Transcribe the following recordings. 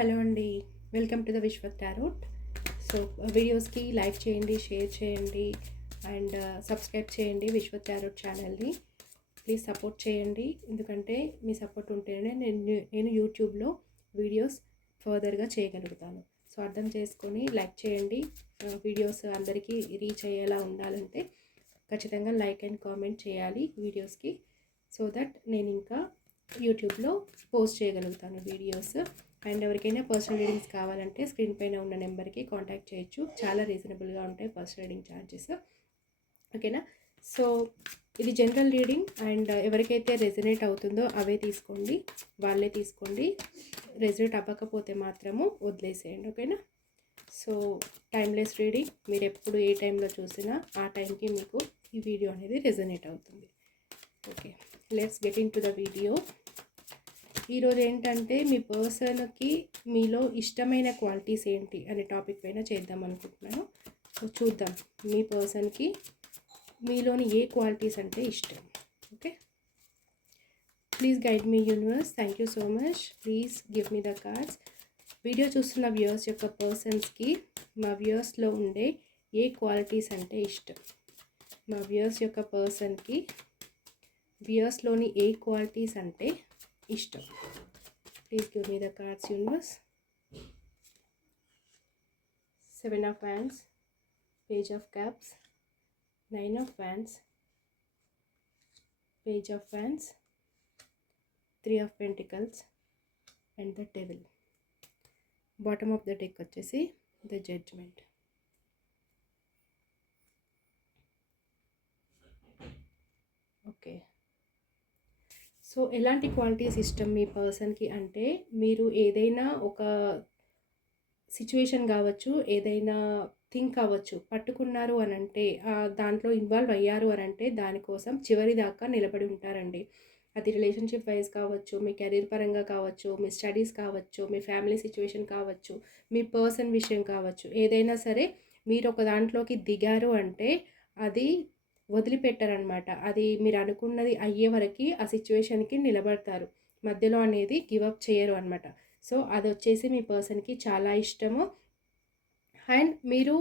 Hello అండి, welcome to the Vishwath tarot. So వీడియోస్కి like చేయండి, షేర్ చేయండి అండ్ సబ్స్క్రైబ్ చేయండి విశ్వత్ టారోట్ ఛానల్ని. ప్లీజ్ సపోర్ట్ చేయండి, ఎందుకంటే మీ సపోర్ట్ ఉంటేనే నేను యూట్యూబ్లో వీడియోస్ ఫర్దర్గా చేయగలుగుతాను. సో అర్థం చేసుకొని లైక్ చేయండి. వీడియోస్ అందరికీ రీచ్ అయ్యేలా ఉండాలంటే ఖచ్చితంగా లైక్ అండ్ కామెంట్ చేయాలి వీడియోస్కి, సో దట్ నేను ఇంకా యూట్యూబ్లో పోస్ట్ చేయగలుగుతాను వీడియోస్. అండ్ ఎవరికైనా పర్సనల్ రీడింగ్స్ కావాలంటే స్క్రీన్ పైన ఉన్న నెంబర్కి కాంటాక్ట్ చేయొచ్చు. చాలా రీజనబుల్గా ఉంటాయి పర్సనల్ రీడింగ్ ఛార్జెస్, ఓకేనా. సో ఇది జనరల్ రీడింగ్ అండ్ ఎవరికైతే రెజనేట్ అవుతుందో అవే తీసుకోండి, వాళ్ళే తీసుకోండి. రెజనేట్ అవ్వకపోతే మాత్రము వదిలేసేయండి, ఓకేనా. సో టైమ్లెస్ రీడింగ్, మీరు ఎప్పుడు ఏ టైంలో చూసినా ఆ టైంకి మీకు ఈ వీడియో అనేది రెజనేట్ అవుతుంది. Okay, let's get in to the video. ఈరోజు ఏంటంటే మీ పర్సన్కి మీలో ఇష్టమైన క్వాలిటీస్ ఏంటి అనే టాపిక్ పైన చేద్దాం అనుకుంటున్నాను. సో చూద్దాం మీ పర్సన్కి మీలోని ఏ క్వాలిటీస్ అంటే ఇష్టం. Okay, please guide me universe. Thank you so much. Please give me the cards. Video చూస్తున్న వ్యూవర్స్ యొక్క పర్సన్స్కి మా వ్యూవర్స్లో ఉండే ఏ క్వాలిటీస్ అంటే ఇష్టం. మా వ్యూవర్స్ యొక్క పర్సన్కి వ్యూవర్స్లోని ఏ క్వాలిటీస్ అంటే ఇష్టం. Please give me the cards universe. 7 of Wands, Page of Cups, 9 of Wands, Page of Wands, 3 of Pentacles and the Devil. Bottom of the deck వచ్చేసి the Judgment. ఓకే, సో ఎలాంటి qualities ఇష్టం మీ పర్సన్కి అంటే, మీరు ఏదైనా ఒక సిచ్యువేషన్ కావచ్చు, ఏదైనా థింక్ కావచ్చు, పట్టుకున్నారు అని అంటే దాంట్లో ఇన్వాల్వ్ అయ్యారు అని అంటే దానికోసం చివరి దాకా నిలబడి ఉంటారండి. అది రిలేషన్షిప్ వైజ్ కావచ్చు, మీ కెరీర్ పరంగా కావచ్చు, మీ స్టడీస్ కావచ్చు, మీ ఫ్యామిలీ సిచ్యువేషన్ కావచ్చు, మీ పర్సన్ విషయం కావచ్చు, ఏదైనా సరే మీరు ఒక దాంట్లోకి దిగారు అంటే అది వదిలిపెట్టారనమాట. అది మీరు అనుకున్నది అయ్యే వరకు ఆ సిచ్యువేషన్కి నిలబడతారు, మధ్యలో అనేది గివప్ చేయరు అనమాట. సో అది వచ్చేసి మీ పర్సన్కి చాలా ఇష్టము. అండ్ మీరు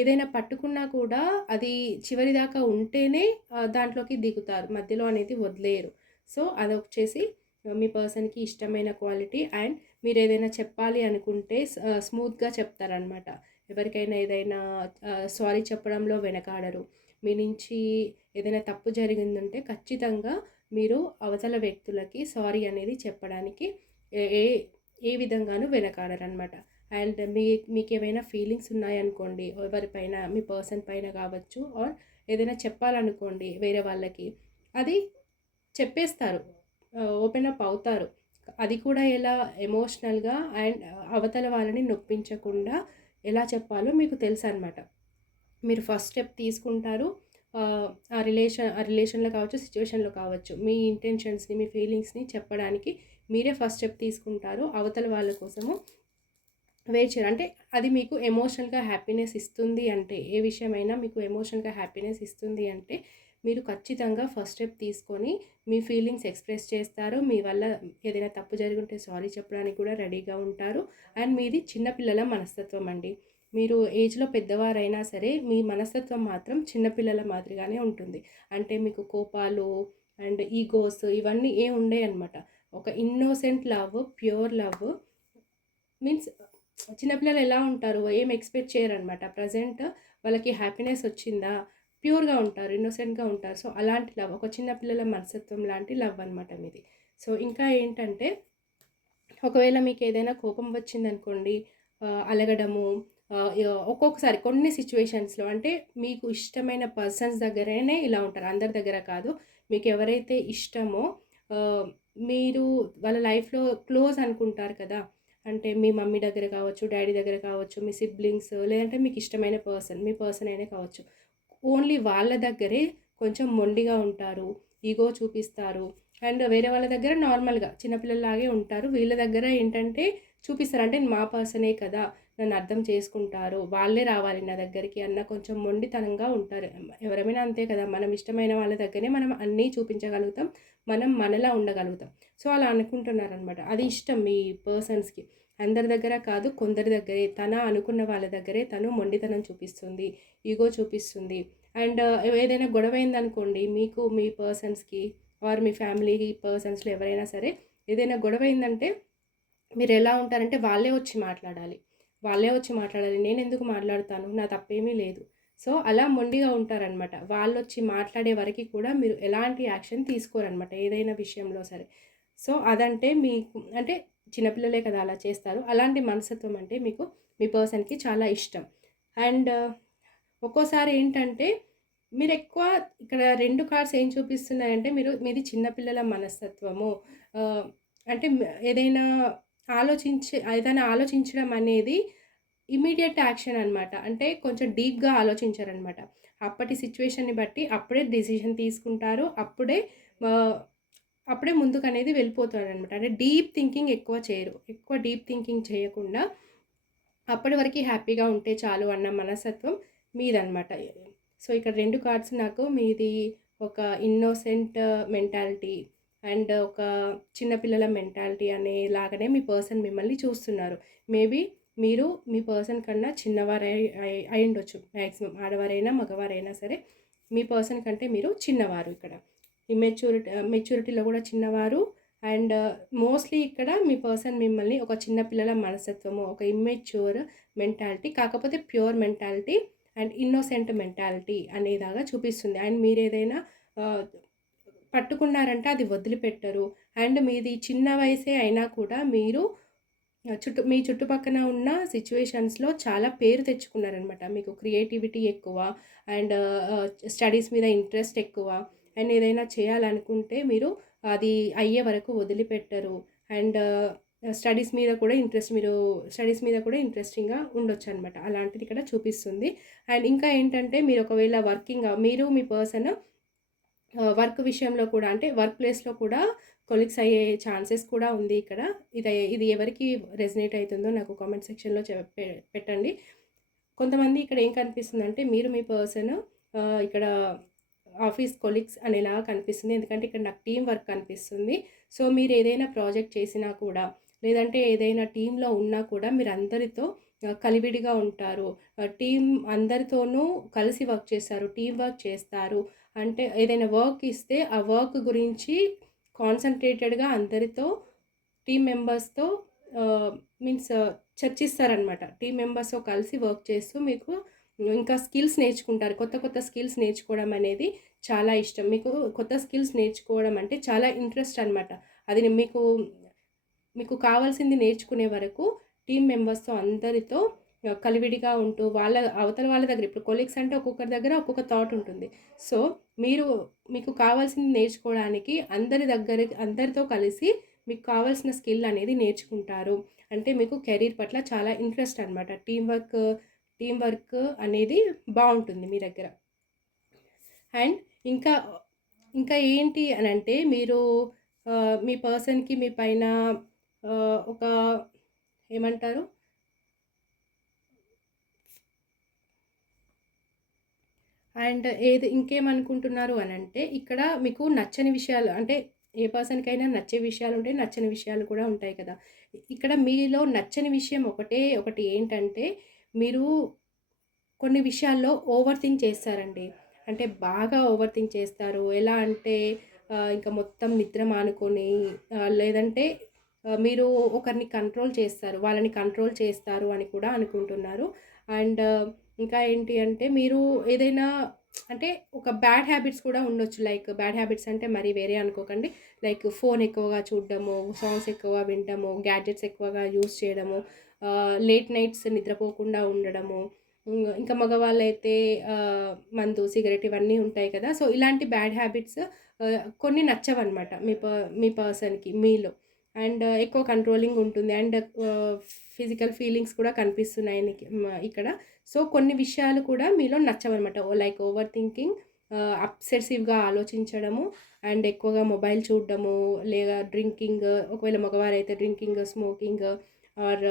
ఏదైనా పట్టుకున్నా కూడా అది చివరి దాకా ఉంటేనే దాంట్లోకి దిగుతారు, మధ్యలో అనేది వదిలేయరు. సో అది వచ్చేసి మీ పర్సన్కి ఇష్టమైన క్వాలిటీ. అండ్ మీరు ఏదైనా చెప్పాలి అనుకుంటే స్మూత్గా చెప్తారనమాట. ఎవరికైనా ఏదైనా సారీ చెప్పడంలో వెనకాడరు. మీ నుంచి ఏదైనా తప్పు జరిగిందంటే ఖచ్చితంగా మీరు అవతల వ్యక్తులకి సారీ అనేది చెప్పడానికి ఏ ఏ విధంగానూ వెనకాడరనమాట. అండ్ మీకు ఏమైనా ఫీలింగ్స్ ఉన్నాయనుకోండి ఎవరిపైన, మీ పర్సన్ పైన కావచ్చు, ఆర్ ఏదైనా చెప్పాలనుకోండి వేరే వాళ్ళకి, అది చెప్పేస్తారు, ఓపెన్ అప్ అవుతారు. అది కూడా ఎలా ఎమోషనల్గా అండ్ అవతల వాళ్ళని నొప్పించకుండా ఎలా చెప్పాలో మీకు తెలుసు అనమాట. మీరు ఫస్ట్ స్టెప్ తీసుకుంటారు. ఆ రిలేషన్లో కావచ్చు, సిచ్యువేషన్లో కావచ్చు, మీ ఇంటెన్షన్స్ని, మీ ఫీలింగ్స్ని చెప్పడానికి మీరే ఫస్ట్ స్టెప్ తీసుకుంటారు. అవతల వాళ్ళ కోసము వెయిట్ చేయరు. అంటే అది మీకు ఎమోషనల్గా హ్యాపీనెస్ ఇస్తుంది అంటే, ఏ విషయమైనా మీకు ఎమోషనల్గా హ్యాపీనెస్ ఇస్తుంది అంటే మీరు ఖచ్చితంగా ఫస్ట్ స్టెప్ తీసుకొని మీ ఫీలింగ్స్ ఎక్స్ప్రెస్ చేస్తారు. మీ వల్ల ఏదైనా తప్పు జరుగుంటే సారీ చెప్పడానికి కూడా రెడీగా ఉంటారు. అండ్ మీది చిన్నపిల్లల మనస్తత్వం అండి. మీరు ఏజ్లో పెద్దవారైనా సరే మీ మనస్తత్వం మాత్రం చిన్నపిల్లల మాదిరిగానే ఉంటుంది. అంటే మీకు కోపాలు అండ్ ఈగోస్ ఇవన్నీ ఉండవు అనమాట. ఒక innocent love, pure love means చిన్నపిల్లలు ఎలా ఉంటారు, ఏం ఎక్స్పెక్ట్ చేయరనమాట. ప్రజెంట్ వాళ్ళకి హ్యాపీనెస్ వచ్చిందా, ప్యూర్గా ఉంటారు, ఇన్నోసెంట్గా ఉంటారు. సో అలాంటి లవ్, ఒక చిన్నపిల్లల మనస్తత్వం లాంటి లవ్ అనమాట మీది. సో ఇంకా ఏంటంటే, ఒకవేళ మీకు ఏదైనా కోపం వచ్చిందనుకోండి, అలగడము, ఒక్కొక్కసారి కొన్ని సిచ్యువేషన్స్లో అంటే మీకు ఇష్టమైన పర్సన్స్ దగ్గరనే ఇలా ఉంటారు, అందరి దగ్గర కాదు. మీకు ఎవరైతే ఇష్టమో మీరు వాళ్ళ లైఫ్లో క్లోజ్ అనుకుంటారు కదా, అంటే మీ మమ్మీ దగ్గర కావచ్చు, డాడీ దగ్గర కావచ్చు, మీ సిబ్లింగ్స్, లేదంటే మీకు ఇష్టమైన పర్సన్, మీ పర్సన్ అయినా కావచ్చు, ఓన్లీ వాళ్ళ దగ్గరే కొంచెం మొండిగా ఉంటారు, ఈగో చూపిస్తారు. అండ్ వేరే వాళ్ళ దగ్గర నార్మల్గా చిన్నపిల్లలాగే ఉంటారు. వీళ్ళ దగ్గర ఏంటంటే చూపిస్తారు, అంటే మా పర్సనే కదా, నన్ను అర్థం చేసుకుంటారు, వాళ్ళే రావాలి నా దగ్గరికి అన్న కొంచెం మొండితనంగా ఉంటారు. ఎవరైనా అంతే కదా, మనం ఇష్టమైన వాళ్ళ దగ్గరే మనం అన్నీ చూపించగలుగుతాం, మనం మనలా ఉండగలుగుతాం. సో, అలా అనుకుంటున్నారనమాట. అది ఇష్టం మీ పర్సన్స్‌కి. అందరి దగ్గర కాదు, కొందరి దగ్గరే తన అనుకున్న వాళ్ళ దగ్గరే తను మొండితనం చూపిస్తుంది, ఈగో చూపిస్తుంది. అండ్ ఏదైనా గొడవయిందనుకోండి మీకు మీ పర్సన్స్‌కి ఆర్ మీ ఫ్యామిలీ పర్సన్స్‌లో ఎవరైనా సరే ఏదైనా గొడవయిందంటే మీరెలా ఉంటారంటే వాళ్ళే వచ్చి మాట్లాడాలి. వాళ్ళే వచ్చి మాట్లాడాలి. నేనెందుకు మాట్లాడతాను? నా తప్పేమీ లేదు. సో, అలా మొండిగా ఉంటారనమాట. వాళ్ళొచ్చి మాట్లాడే వరకి కూడా మీరు ఎలాంటి యాక్షన్ తీసుకోరనమాట. ఏదైనా విషయంలో సరే. సో, అదంటే మీకు అంటే చిన్నపిల్లలే కదా అలా చేస్తారు. అలాంటి మనస్తత్వం అంటే మీకు మీ పర్సన్‌కి చాలా ఇష్టం. అండ్ ఒక్కోసారి ఏంటంటే మీరెక్కువ ఇక్కడ 2 కార్డ్స్ ఏం చూపిస్తున్నాయంటే మీది చిన్న పిల్లల మనస్తత్వము. ఆహ్, అంటే ఏదైనా ఆలోచించడం అనేది ఇమ్మీడియేట్ యాక్షన్ అనమాట. అంటే కొంచెం డీప్‌గా ఆలోచించరనమాట. అప్పటి సిట్యుయేషన్‌ని బట్టి అప్పుడే డెసిషన్ తీసుకుంటారు. ఆహ్, అప్పుడే ముందుకనేది వెళ్ళిపోతారనమాట. అంటే డీప్ థింకింగ్ ఎక్కువ చేయరు. ఎక్కువ డీప్ థింకింగ్ చేయకుండా అప్పటి వరకి హ్యాపీగా ఉంటే చాలు అన్న మనస్తత్వం మీదనమాట. సో, ఇక్కడ 2 కార్డ్స్ నాకు మీది ఒక ఇన్నోసెంట్ మెంటాలిటీ అండ్ ఒక చిన్న పిల్లల మెంటాలిటీ అనేలాగానే మీ పర్సన్ మిమ్మల్ని చూస్తున్నారు. మేబీ మీరు మీ పర్సన్ కన్నా చిన్నవారై అయ్యుండొచ్చు మాక్సిమం. ఆడవారైనా, మగవారైనా సరే మీ పర్సన్ కంటే మీరు చిన్నవారు ఇక్కడ. మెచ్యూరిటీలో కూడా చిన్నవారు. అండ్ మోస్ట్‌లీ ఇక్కడ మీ పర్సన్ మిమ్మల్ని ఒక చిన్న పిల్లల మనస్తత్వము, ఒక ఇమ్మెచ్యూర్ మెంటాలిటీ కాకపోతే pure mentality and innocent mentality అనేలాగా చూపిస్తుంది. అండ్ మీరేదైనా ఆహ్, పట్టుకున్నారంటే అది వదిలిపెట్టరు. అండ్ మీది చిన్న వయసే అయినా కూడా మీరు మీ చుట్టుపక్కన ఉన్న సిట్యుయేషన్స్‌లో చాలా పేరు తెచ్చుకున్నారనమాట. మీకు క్రియేటివిటీ ఎక్కువ అండ్ స్టడీస్ మీద ఇంట్రెస్ట్ ఎక్కువ. అండ్ ఏదైనా చేయాలనుకుంటే మీరు అది అయ్యే వరకు వదిలిపెట్టరు. అండ్ స్టడీస్ మీద కూడా ఇంట్రెస్టింగ్‌గా ఉండొచ్చనమాట. అలాంటిది ఇక్కడ చూపిస్తుంది. అండ్ ఇంకా ఏంటంటే మీరు ఒకవేళ మీరు మీ పర్సన్ వర్క్ విషయంలో కూడా అంటే వర్క్ ప్లేస్‌లో కూడా కొలీగ్స్ అయ్యే ఛాన్సెస్ కూడా ఉంది ఇక్కడ. ఇది ఎవరికి రెజొనేట్ అయితుందో నాకు కామెంట్ సెక్షన్‌లో పెట్టండి. కొంతమంది ఇక్కడ ఏం కనిపిస్తుందంటే మీరు మీ పర్సన్ ఇక్కడ ఆఫీస్ కొలీగ్స్ అనేలాగా కనిపిస్తుంది. ఎందుకంటే ఇక్కడ నాకు టీమ్ వర్క్ కనిపిస్తుంది. సో, మీరు ఏదైనా ప్రాజెక్ట్ చేసినా కూడా లేదంటే ఏదైనా టీమ్‌లో ఉన్నా కూడా మీరందరితో కలివిడిగా ఉంటారు. టీమ్ అందరితోనూ కలిసి వర్క్ చేస్తారు. టీమ్ వర్క్ చేస్తారు. అంటే ఏదైనా వర్క్ ఇస్తే ఆ వర్క్ గురించి కాన్సంట్రేటెడ్‌గా అందరితో టీమ్ మెంబర్స్‌తో ఆహ్, మీన్స్ చర్చిస్తారనమాట. టీమ్ మెంబర్స్‌తో కలిసి వర్క్ చేస్తూ మీకు ఇంకా స్కిల్స్ నేర్చుకుంటారు. కొత్త కొత్త స్కిల్స్ నేర్చుకోవడం అనేది చాలా ఇష్టం. మీకు కొత్త స్కిల్స్ నేర్చుకోవడం అంటే చాలా ఇంట్రెస్ట్ అనమాట. అది మీకు కావాల్సింది నేర్చుకునే వరకు టీమ్ మెంబర్స్‌తో అందరితో కలివిడిగా ఉంటూ అవతల వాళ్ళ దగ్గర ఇప్పుడు కొలీగ్స్ అంటే ఒక్కొక్కరి దగ్గర ఒక్కొక్క థాట్ ఉంటుంది. సో, మీరు మీకు కావాల్సింది నేర్చుకోవడానికి అందరితో కలిసి మీకు కావాల్సిన స్కిల్ అనేది నేర్చుకుంటారు. అంటే మీకు కెరీర్ పట్ల చాలా ఇంట్రెస్ట్ అనమాట. టీమ్ వర్క్ అనేది బావుంటుంది మీ దగ్గర. అండ్ ఇంకా, ఇంకా ఏంటి అనంటే మీరు మీ పర్సన్‌కి మీ పైన ఒక ఏమంటారు? అండ్ ఇంకేమనుకుంటున్నారు అనంటే, ఇక్కడ మీకు నచ్చని విషయాలు అంటే, ఏ పర్సన్‌కైనా నచ్చే విషయాలుంటాయి, నచ్చని విషయాలు కూడా ఉంటాయి కదా! ఇక్కడ మీలో నచ్చని విషయం ఒకటి ఏంటంటే, మీరు కొన్ని విషయాల్లో ఓవర్ థింక్ చేస్తారండి. అంటే బాగా ఓవర్ థింక్ చేస్తారు. ఎలా అంటే ఇంక మొత్తం నిద్ర మానుకొని లేదంటే మీరు ఒకరిని కంట్రోల్ చేస్తారు. వాళ్ళని కంట్రోల్ చేస్తారు అని కూడా అనుకుంటున్నారు. అండ్ ఇంకా ఏంటి అంటే మీరు ఏదైనా అంటే ఒక బ్యాడ్ హ్యాబిట్స్ కూడా ఉండొచ్చు. లైక్ బ్యాడ్ హ్యాబిట్స్ అంటే మరి వేరే అనుకోకండి. లైక్ ఫోన్ ఎక్కువగా చూడడము, సాంగ్స్ ఎక్కువగా వినడము, గ్యాడ్జెట్స్ ఎక్కువగా యూజ్ చేయడము, లేట్ నైట్స్ నిద్రపోకుండా ఉండడము. ఇంకా మగవాళ్ళైతే మందు, సిగరెట్ ఇవన్నీ ఉంటాయి కదా! సో, ఇలాంటి బ్యాడ్ హ్యాబిట్స్ కొన్ని నచ్చవనమాట మీ పర్సన్‌కి మీలో. అండ్ ఎక్కువ కంట్రోలింగ్ ఉంటుంది. అండ్ ఫిజికల్ ఫీలింగ్స్ కూడా కనిపిస్తున్నాయి ఇక్కడ. సో, కొన్ని విషయాలు కూడా మీలో నచ్చవనమాట. లైక్ ఓవర్ థింకింగ్, అబ్సెసివ్‌గా ఆలోచించడము, అండ్ ఎక్కువగా మొబైల్ చూడడము, లేదా డ్రింకింగ్ ఒకవేళ మగవారైతే డ్రింకింగ్, స్మోకింగ్ ఆర్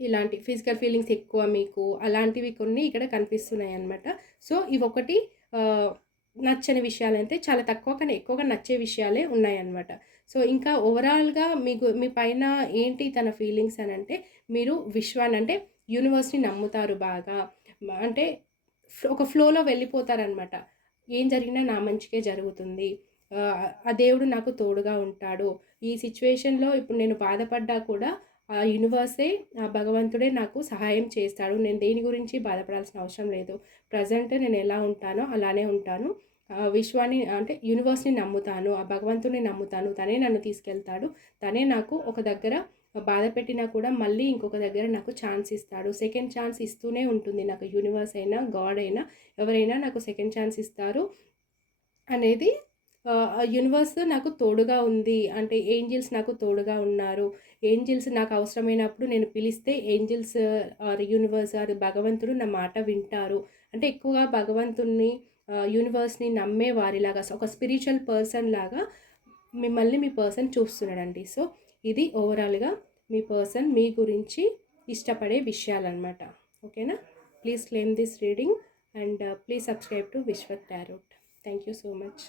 ఇలాంటి ఫిజికల్ ఫీలింగ్స్ ఎక్కువ మీకు అలాంటివి కొన్ని ఇక్కడ కనిపిస్తున్నాయన్నమాట. సో, ఇవొకటి ఆహ్, నచ్చని విషయాలైతే చాలా తక్కువ కానీ ఎక్కువగా నచ్చే విషయాలే ఉన్నాయన్నమాట. సో, ఇంకా ఓవరాల్‌గా మీ పైన ఏంటి తన ఫీలింగ్స్ అనంటే, మీరు విశ్వాన్ని అంటే యూనివర్స్‌ని నమ్ముతారు బాగా. అంటే ఒక ఫ్లోలో వెళ్ళిపోతారనమాట. ఏం జరిగినా నా మంచికే జరుగుతుంది. ఆ దేవుడు నాకు తోడుగా ఉంటాడు. ఈ సిట్యుయేషన్‌లో ఇప్పుడు నేను బాధపడ్డా కూడా ఆ యూనివర్సే, ఆ భగవంతుడే నాకు సహాయం చేస్తాడు. నేను దేని గురించి బాధపడాల్సిన అవసరం లేదు. ప్రెజెంట్ నేను ఎలా ఉంటానో అలానే ఉంటాను. విశ్వాన్ని అంటే యూనివర్స్‌ని నమ్ముతాను. ఆ భగవంతుడిని నమ్ముతాను. తనే నన్ను తీసుకెళ్తాడు. తనే నాకు ఒక దగ్గర బాధ పెట్టినా కూడా మళ్ళీ ఇంకొక దగ్గర నాకు ఛాన్స్ ఇస్తాడు. సెకండ్ ఛాన్స్ ఇస్తూనే ఉంటుంది. నాకు యూనివర్స్ అయినా, గాడ్ అయినా ఎవరైనా నాకు సెకండ్ ఛాన్స్ ఇస్తారు అనేది యూనివర్స్ నాకు తోడుగా ఉంది. అంటే ఏంజిల్స్ నాకు తోడుగా ఉన్నారు. ఏంజిల్స్ నాకు అవసరమైనప్పుడు నేను పిలిస్తే ఏంజిల్స్ ఆర్ యూనివర్స్ ఆర్ భగవంతుడు నా మాట వింటారు. అంటే ఎక్కువగా భగవంతుడిని యూనివర్స్‌ని నమ్మే వారిలాగా ఒక స్పిరిచువల్ పర్సన్ లాగా మిమ్మల్ని మీ పర్సన్ చూస్తున్నాడండి. సో, ఇది ఓవరాల్‌గా మీ పర్సన్ మీ గురించి ఇష్టపడే విషయాలన్నమాట. ఓకేనా? Please claim this reading and please subscribe to Vishwak tarot. Thank you so much.